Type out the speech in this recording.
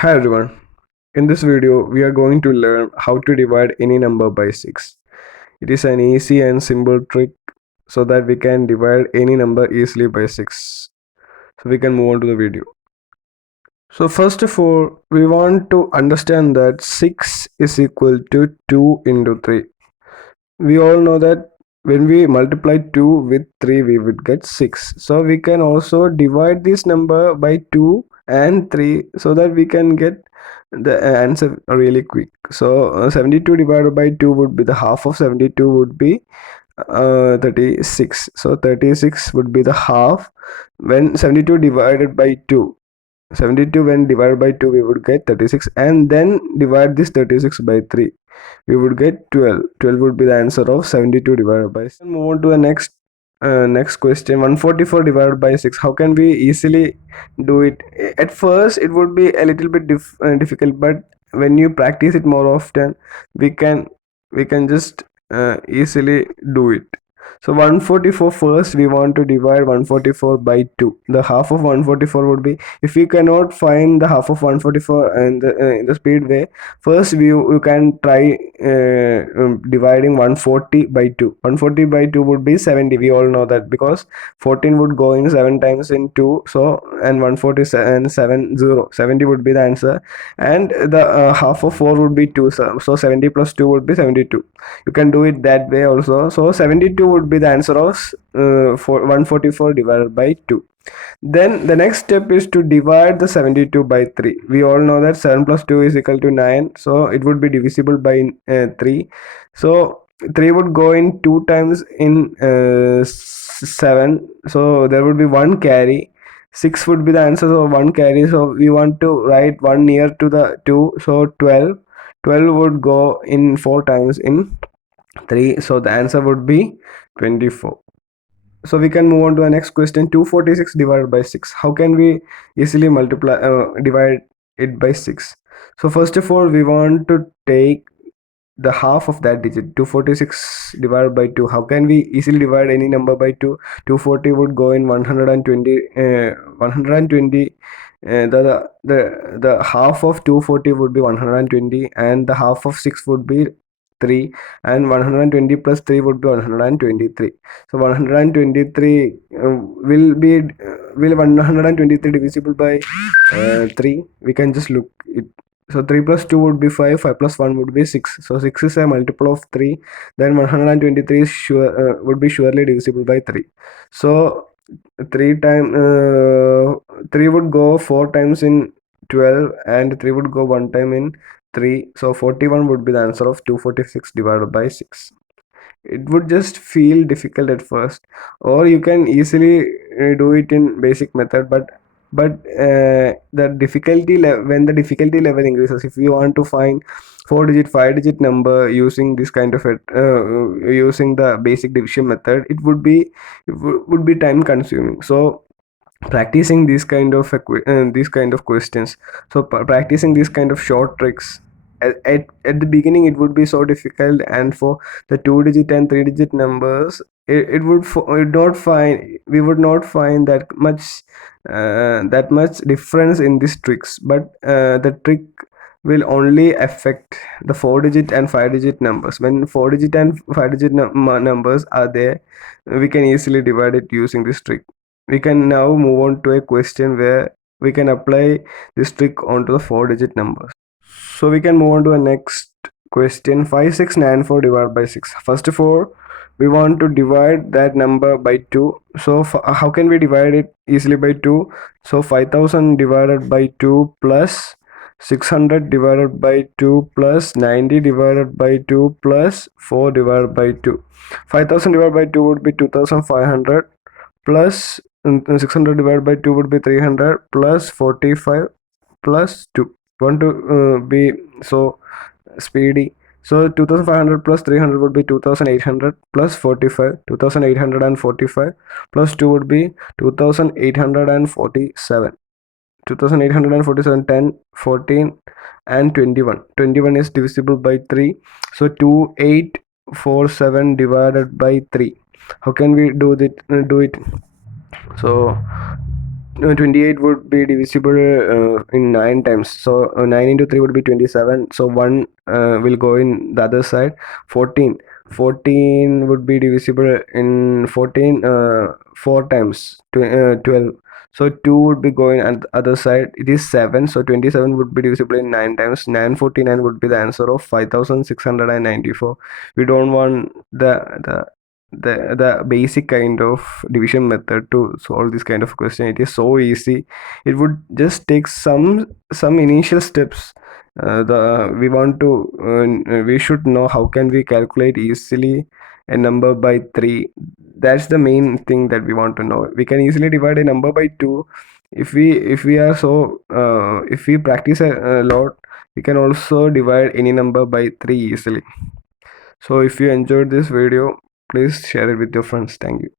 Hi everyone. In this video, we are going to learn how to divide any number by 6. It is an easy and simple trick so that we can divide any number easily by 6. So we can move on to the video. So first of all, we want to understand that 6 is equal to 2 into 3. We all know that when we multiply 2 with 3, we would get 6. So we can also divide this number by 2 and 3 so that we can get the answer really quick. So 72 divided by 2 would be the half of 72 would be 36. So 36 would be the half when 72 divided by 2. 72 when divided by 2 we would get 36, and then divide this 36 by 3, we would get 12. 12 would be the answer of 72 divided by 6. Move on to the next question. 144 divided by 6, how can we easily do it? At first it would be a little bit difficult, but when you practice it more often, we can just easily do it. So 144, first we want to divide 144 by 2. The half of 144 would be, if we cannot find the half of 144 in the speed way, first you can try dividing 140 by 2. 140 by 2 would be 70. We all know that because 14 would go in 7 times in 2. So and 147 70 would be the answer, and the half of 4 would be 2. So 70 plus 2 would be 72. You can do it that way also. So 72 would be the answer of 144 divided by 2. Then the next step is to divide the 72 by 3. We all know that 7 plus 2 is equal to 9, so it would be divisible by 3. So 3 would go in 2 times in 7, so there would be 1 carry. 6 would be the answer of 1 carry, so we want to write 1 near to the 2, so 12. 12 would go in 4 times in 3, so the answer would be 24. So we can move on to the next question. 246 divided by 6, how can we easily divide it by 6? So first of all, we want to take the half of that digit. 246 divided by 2, how can we easily divide any number by 2? 240 would go in 120. 120 the half of 240 would be 120, and the half of 6 would be 3, and 120 plus 3 would be 123. So 123 will 123 divisible by 3? We can just look it. So 3 plus 2 would be 5, 5 plus 1 would be 6. So 6 is a multiple of 3. Then 123 would be surely divisible by 3. So 3 would go 4 times in 12, and 3 would go 1 time in 3. So 41 would be the answer of 246 divided by 6. It would just feel difficult at first, or you can easily do it in basic method, but when the difficulty level increases, if you want to find 4-digit 5-digit number using this kind of using the basic division method, it would be time consuming. So practicing these kind of questions, so practicing these kind of short tricks, at the beginning it would be so difficult, and for the 2-digit and 3-digit numbers, we would not find that much difference in these tricks, but the trick will only affect the 4-digit and 5-digit numbers. When 4-digit and 5-digit numbers are there, we can easily divide it using this trick. We can now move on to a question where we can apply this trick onto the 4-digit numbers. So we can move on to the next question. 5694 divided by 6. First of all, we want to divide that number by 2. So how can we divide it easily by 2? So 5000 divided by 2 plus 600 divided by 2 plus 90 divided by 2 plus 4 divided by 2. 5000 divided by 2 would be 2500, plus 600 divided by 2 would be 300, plus 45 plus 2. Want to be so speedy. So 2500 plus 300 would be 2800, plus 45, 2845 plus 2 would be 2847. 2847, 10, 14 and 21. 21 is divisible by 3. So 2847 divided by 3. How can we do it? So 28 would be divisible in 9 times. So 9 into 3 would be 27. So 1 will go in the other side. 14. 14 would be divisible in 14 4 times. 12. So 2 would be going on the other side. It is 7. So 27 would be divisible in 9 times. 949 would be the answer of 5694. We don't want the basic kind of division method to solve this kind of question. It is so easy. It would just take some initial steps. The we want to we should know how can we calculate easily a number by 3. That's the main thing that we want to know. We can easily divide a number by 2 if we are so if we practice a lot. We can also divide any number by 3 easily. So if you enjoyed this video, please share it with your friends. Thank you.